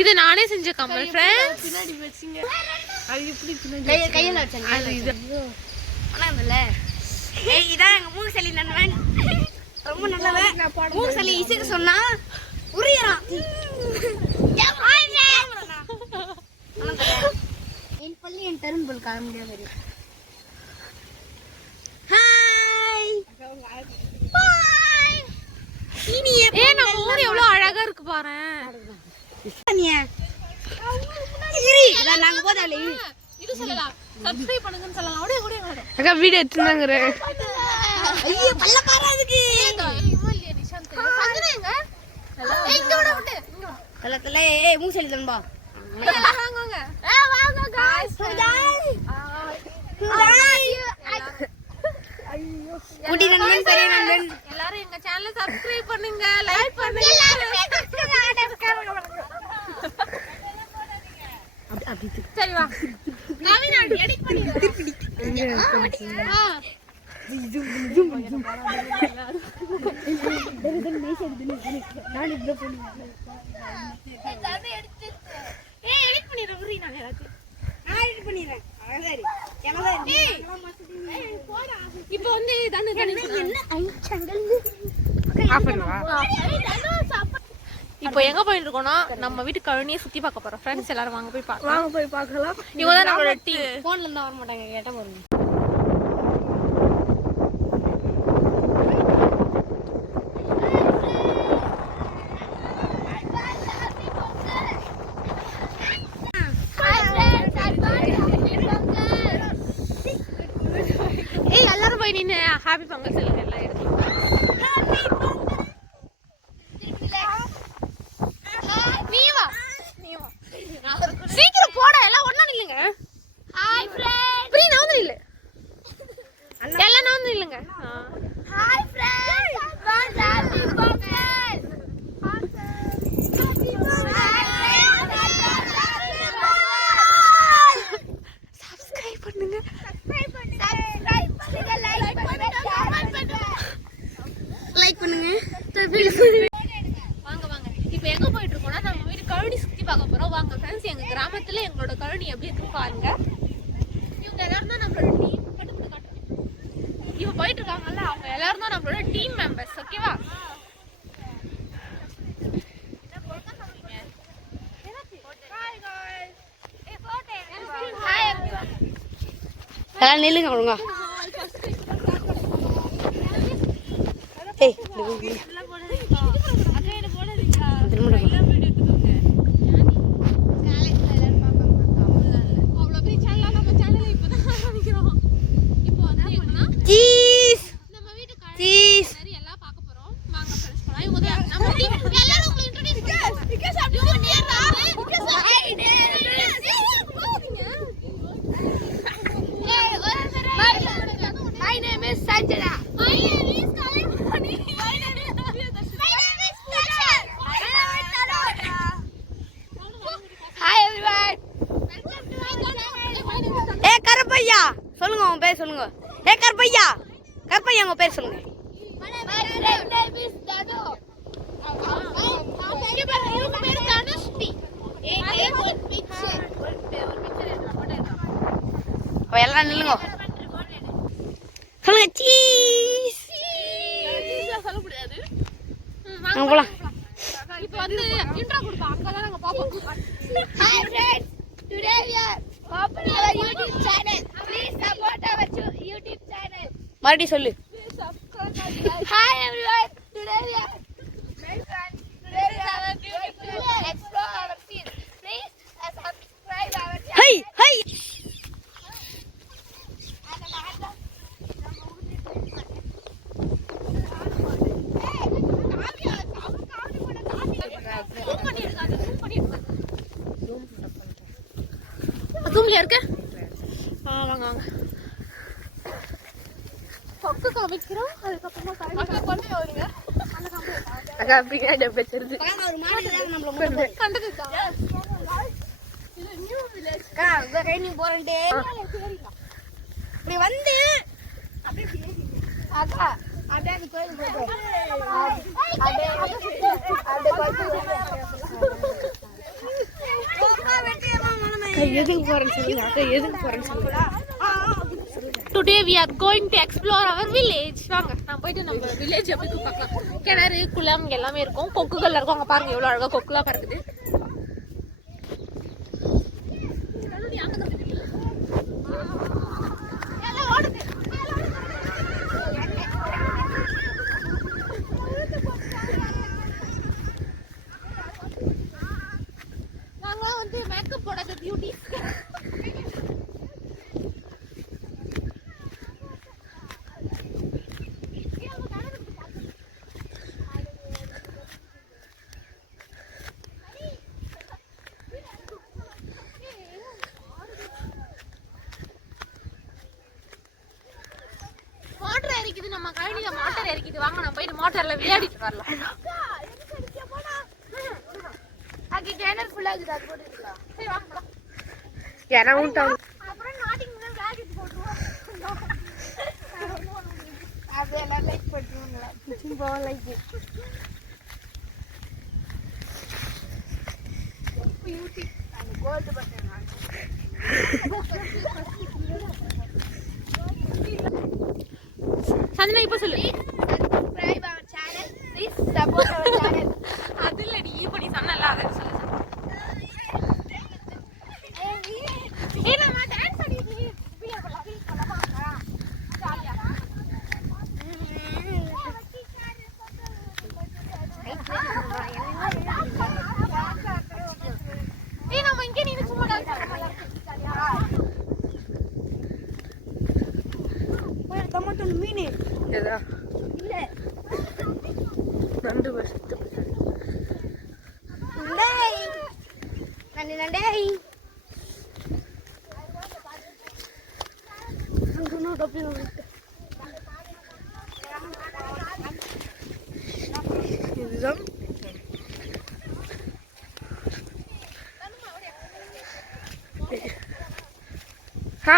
இது நானே செஞ்ச கம்மல் ஃப்ரெண்ட்ஸ். கையில வச்சேன். இதான் எங்க மூசலி நண்பன். ரொம்ப நல்லவன். மூசலி இசுக்கு சொன்னா உரியறான். என் பள்ளி என் டர்ன்பல் காமெடியா வரும். Hi bye. ஏ நம்ம ஊர் எவ்வளவு அழகா இருக்கு பாரு. நாங்க போதாலே இது சொல்லலாம். சப்ஸ்கிரைப் பண்ணுங்கன்னு சொல்லலாம். ஓடி ஓடி ஓடி. அக்கா வீடியோ எடுத்துனாங்கற. ஐயோ பல்ல பாராதுக்கு. இவல்லிய நிஷாந்த். சங்கனேங்க. ஏய் இங்க ஓட விட்டு. இங்க வா. கலத்துல ஏய் மூசலி தம்பா. வாங்குங்க. வாங்க गाइस. ஐயோ. குட்டி நண்பன் பெரிய நண்பன் எல்லாரும் எங்க சேனலை சப்ஸ்கிரைப் பண்ணுங்க, லைக் பண்ணுங்க. சரி வா. நவீன் ஆண்டி எடிட் பண்ணி திருப்பி. இப்போ வந்து இப்போ எங்க போயிட்டு இருக்கோம்னா நம்ம வீட்டு கழனியை சுத்தி பார்க்க போறோம் ஃப்ரெண்ட்ஸ். எல்லாரும் வாங்க போய் பார்க்கலாம். இவங்க தான் நம்மளோட டீம். போன்ல இருந்தா வர மாட்டாங்க, கேட்டா பாருங்க. ஏய் எல்லாரும் போய் நின்னு ஹாப்பி பொங்கல் சொல்லுங்க. எல்லாம் எடுத்து சீக்கிரம் போட. எல்லாம் ஒண்ணா நில்லுங்க. Hi friends. பிரீ நான் வந்து நில்லு. எல்லாம் நான் வந்து நில்லுங்க. Hi friends. Happy Pongal. Subscribe பண்ணுங்க. லைக் பண்ணுங்க. வாங்க வாங்க. இப்போ எங்க போயிட்டு இருக்கோம்னா நம்ம வீட்டு கழனி சுத்தி பார்க்க போறோம். வாங்க ஃப்ரெண்ட்ஸ். எங்க கிராமத்துல எங்களோட கழனி எப்படி இருக்கு பாருங்க. இவங்க எல்லாரும் தான் நம்மளோட டீம். இவ போயிட்டு இருக்காங்கல்ல, அவங்க எல்லாரும் தான் நம்மளோட டீம் மெம்பர்ஸ். ஓகேவா? எல்லாம் நில்லுங்க ஒழுங்கா. ஏய் சீஸ் நம்ம வீட்டு சீஸ் கழனி எல்லாம் பார்க்க போறோம். வாங்க ஃப்ரெண்ட்ஸ் போலாம். இவங்க தான் நம்ம டீம். எல்லாரும் உங்களை இன்ட்ரோ듀ஸ் பண்ணுங்க. பிகாஸ் அப்படி ஒரு நேரா because My name is Sanjana. My name is Kalani. My name is Darshan. My name is Tanuja. Hi everyone. ஏ கருப்பையா சொல்லுங்க, உங்க பேர் சொல்லுங்க. ஏ கருப்பையா, கருப்பையா உங்க பேர் சொல்லுங்க. My name is Dadu. இவங்க பேரு தனுஷ்டி. அவ எல்லாம் நில்லுங்க. சொல்லுங்க சீஸ். சொல்ல முடியாது. வாங்க போலாம். இப்போ வந்து இன்ட்ரோ கொடுப்போம். அங்கதான் நாங்க பாப்போம். Hi friends. Today we are opening our YouTube channel. Please support our YouTube channel. மறுபடியும் சொல்லு. Hi everyone. Today we are explore our field. Please subscribe our channel. Hey, hey. ரூம்ல இருக்க. வாங்க வாங்க. பக்கு காமிக்கிறோம். அதுக்கப்புறமா கொண்டு வரீங்க. அக்கா பின்னாடி பேசுறது ஒரு மாடு தான் நம்மள கண்டதுக்கா. இது நியூ வில்லேஜ். கா இந்த ட்ரைனிங் போறேன்டே. இப்படி வந்து அப்படியே அக்கா அப்படியே கோயில் போறோம். அப்படியே எதுக்கு போறேன்னு சொல்லுங்க அக்கா, எதுக்கு போறேன்னு சொல்லுங்க. Today we are going to explore our village. வாங்க நான் போயிட்டு நம்ம வில்லேஜ் எப்படி இருக்கு பார்க்கலாம். கிணறு குளம் எல்லாமே இருக்கும், கொக்குகள் இருக்கும். அங்க பாருங்க எவ்வளவு அழகா கொக்குலாம் பறக்குது. நாங்களாம் வந்து மேக்கப் போடாத பியூட்டி. மோட்டர் இறக்கிது, நம்ம கழனில மோட்டர் இறக்கிது. வாங்க நம்ம போயிட்டு மோட்டர்ல விளையாடிட்டு வரலாம். அது கிணறு ஃபுல்லா இருக்குது, அது போட்டுக்கலாம். சரி வாங்க போலாம். எனவும் டவுன் அப்புறம் நாட்டிங் வேகட் போட்டுருவோம். அது எல்லாம் லைக் பண்ணுவாங்களா? சும்மா லைக் பியூட்டி அந்த கோல்ட் பட்டன் சந்தனா இப்ப சொல்லு. subscribe our channel, please support our channel. அது இல்லடி இப்ப நீ சொன்னல அத சொல்லு. ஏய் நம்ம டான்ஸ் ஆடிட்டு வீடியோ பண்ணலாமா? ஜாலியா. ஏய் நம்ம இங்க நின்னு சும்மா டான்ஸ் ஆடலாம். ஜாலியா. ஒரு டொமேட்டோ மீன் ஏதா இல்ல நண்டு வருஷத்து டேய் நண்டே டேய் அங்கனோ டப்பி வந்து இதுதான்.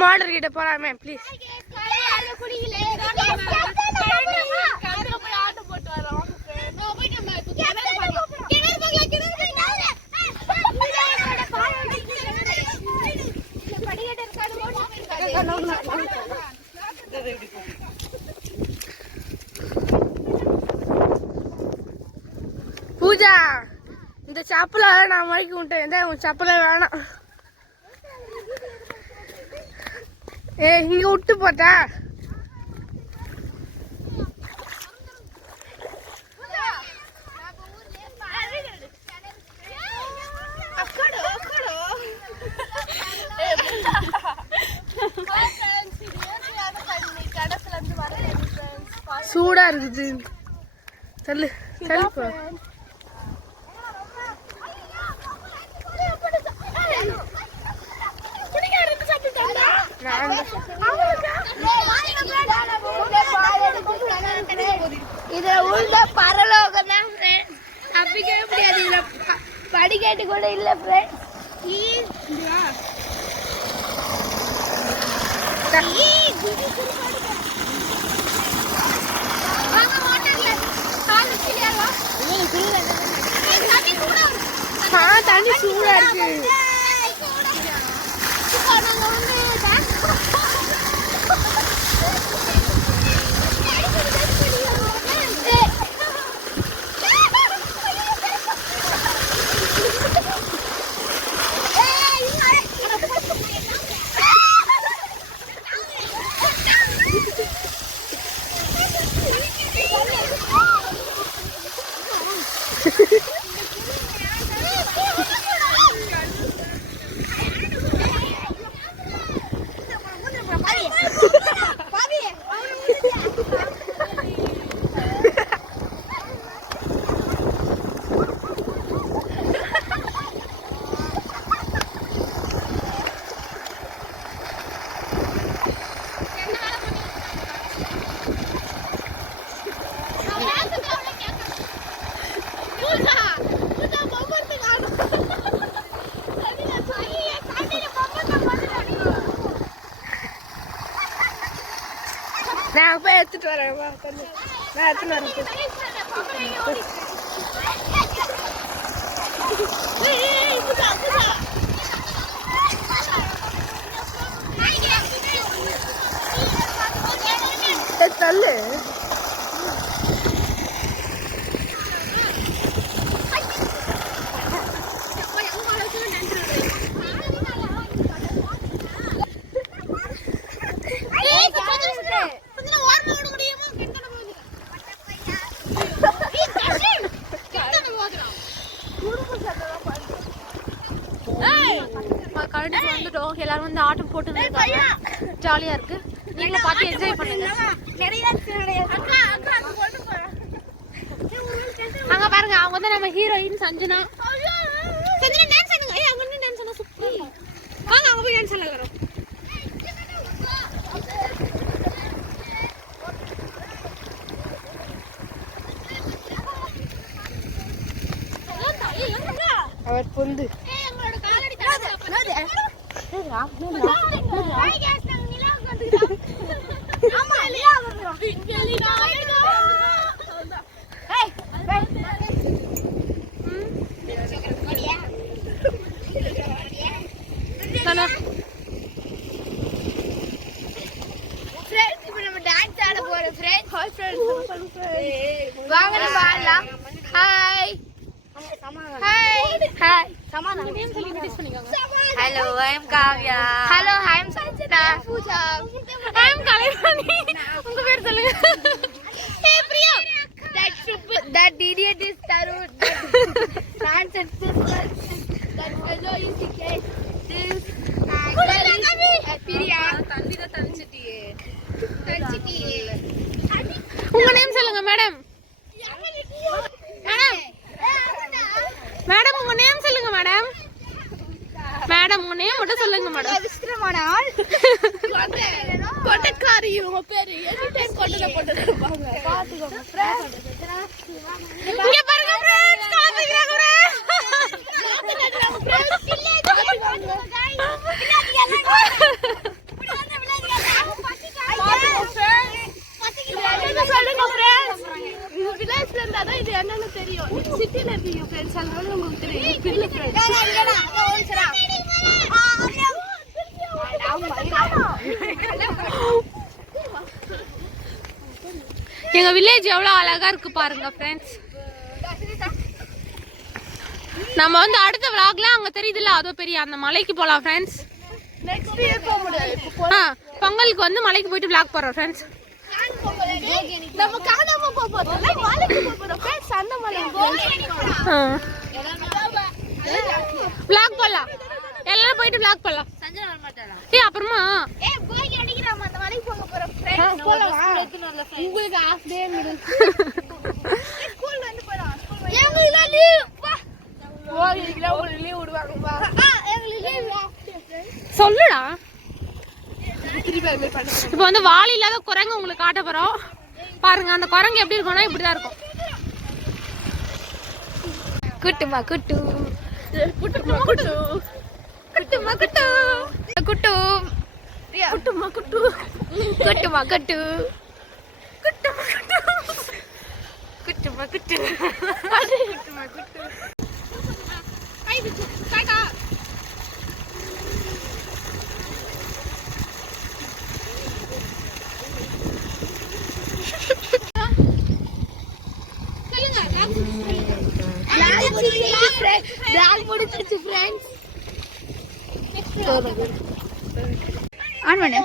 மாடர் கிட்ட போலாமே ப்ளீஸ். பூஜா இந்த சப்பல நான் மடிக்க விட்டேன், உன் சப்பல வேணாம். இங்க விட்டு போட்டா சூடா இருக்குது. சொல்லு சொல்லு போ. இதுல உள்ள பரலோகம் தான் தப்பிக்கவே முடியாது. இதுல படிக்கட்டு கூட இல்ல ஃப்ரெண்ட்ஸ். தண்ணி சூடா இருக்கு. நான் போய் எடுத்துட்டு வரேன். நான் எடுத்துட்டு வரேன். கழனிக்கு வந்துட்டோம். எல்லாரும் வந்து ஆட்டம் போட்டு இருக்காங்க. ஜாலியா இருக்கு. நீங்களும் பார்த்து என்ஜாய் பண்ணுங்க. அங்க பாருங்க, அவங்க வந்து நம்ம ஹீரோயின் சஞ்சனா. சஞ்சனா டான்ஸ் ஆடுங்க. ஏய் அங்க நின்னு டான்ஸ் ஆனா சூப்பரா. வாங்க அங்க போய் டான்ஸ் ஆடலாம். அவர் பொந்து Hello, I am Kavya. Hello, I am Sanjana. Pooja. I am Kalaivani. உங்க பேர் சொல்லுங்க. Hey Priya. That idiot is Tarun. Nonsense. That fellow is Tiket. This. Priya. தண்ணில தஞ்சிட்டியே. உங்க நேம் சொல்லுங்க மேடம். மேடம் உங்க நேம் சொல்லுங்க மேடம். மேடம் உங்க name மட்டும் சொல்லுங்க மேடம். விஸ்திரமானால் கொட்டக்காரி இவங்க பேரு எனி டைம் கொட்டல போட்டுட்டு இருப்பாங்க. பாத்துக்கோங்க ஃப்ரெண்ட்ஸ். இங்க பாருங்க ஃப்ரெண்ட்ஸ், காத்துறாங்க வில்லேஜ்ல இருந்தாதான் இது என்னன்னு தெரியும். சிட்டில இருக்கீங்க ஃப்ரெண்ட்ஸ், அதனால உங்களுக்கு தெரியும். பில்லு ஃப்ரெண்ட்ஸ் எங்க வில்லேஜ் எவ்வளவு அழகா இருக்கு பாருங்க ஃப்ரெண்ட்ஸ். நம்ம வந்து அடுத்த vlogல அங்க தெரியுதுல அதோ பெரிய அந்த மலைக்கு போலாம் ஃப்ரெண்ட்ஸ். நெக்ஸ்ட் இயர் போக முடியாது. பொங்கலுக்கு வந்து மலைக்கு போயிட்டு vlog போறோம் ஃப்ரெண்ட்ஸ். நம்ம காணாம போறோம். மலைக்கு போறோம் ஃப்ரெண்ட்ஸ். அந்த மலைக்கு vlog போலாம். எல்லாரும் போயிட்டு vlog போலாம். சஞ்சனா வர மாட்டாளா? ஏய் அப்புறமா போய் அடிக்குறாமா அந்த மலைக்கு போறோம் ஃப்ரெண்ட்ஸ். உங்களுக்கு half day மிடில் ஸ்கூல் வந்து போறோம். ஸ்கூல் எங்களுக்கு லீவ். போறீங்களா? உங்களுக்கு லீவ் விடுவாங்க பா. எங்களுக்கு லீவ். சொல்லுடா. திருப்பி அது பண்ணு. இப்போ வந்து வால் இல்லாத குரங்கு உங்களுக்கு காட்ட போறோம். பாருங்க அந்த குரங்கு எப்படி இருக்கும்னா இப்படிதான் இருக்கும். குட்டுமா குட்டு குட்டுமா குட்டு குட்டுமா குட்டு குட்டு குட்டுமா குட்டு குட்டுமா குட்டு குட்டுமா குட்டு குட்டுமா குட்டு குட்டுமா குட்டு. கை விட்டு காக்கா. Talk முடிச்சிருச்சு friends. ஆன் பண்ணு.